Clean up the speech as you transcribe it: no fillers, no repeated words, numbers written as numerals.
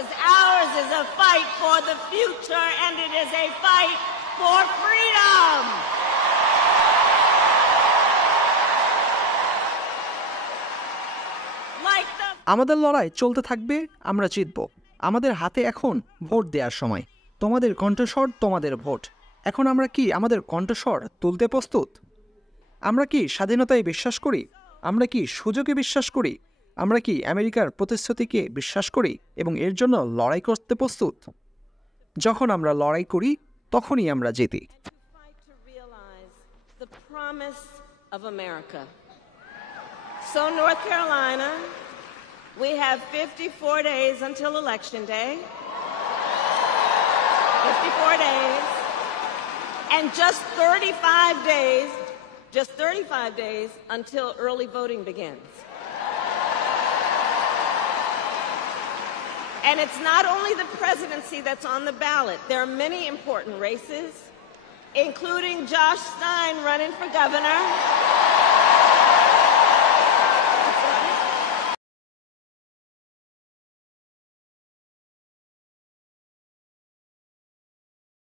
because ours is a fight for the future and it is a fight for freedom. আমাদের লড়াই চলতে থাকবে, আমরা জিতব। আমাদের হাতে এখন ভোট দেওয়ার সময়। তোমাদের কণ্ঠস্বর, তোমাদের ভোট। এখন আমরা কি আমাদের কণ্ঠস্বর তুলতে প্রস্তুত? আমরা কি স্বাধীনতায় বিশ্বাস করি? আমরা কি সুযোগে বিশ্বাস করি? আমরা কি আমেরিকার প্রতিশ্রুতিকে বিশ্বাস করি এবং এর জন্য লড়াই করতে প্রস্তুত? যখন আমরা লড়াই করি তখনই আমরা জিতি। So North Carolina, we have 54 days until Election Day. 54 days. And just 35 days until early voting begins. And it's not only the presidency that's on the ballot. There are many important races, including Josh Stein running for governor.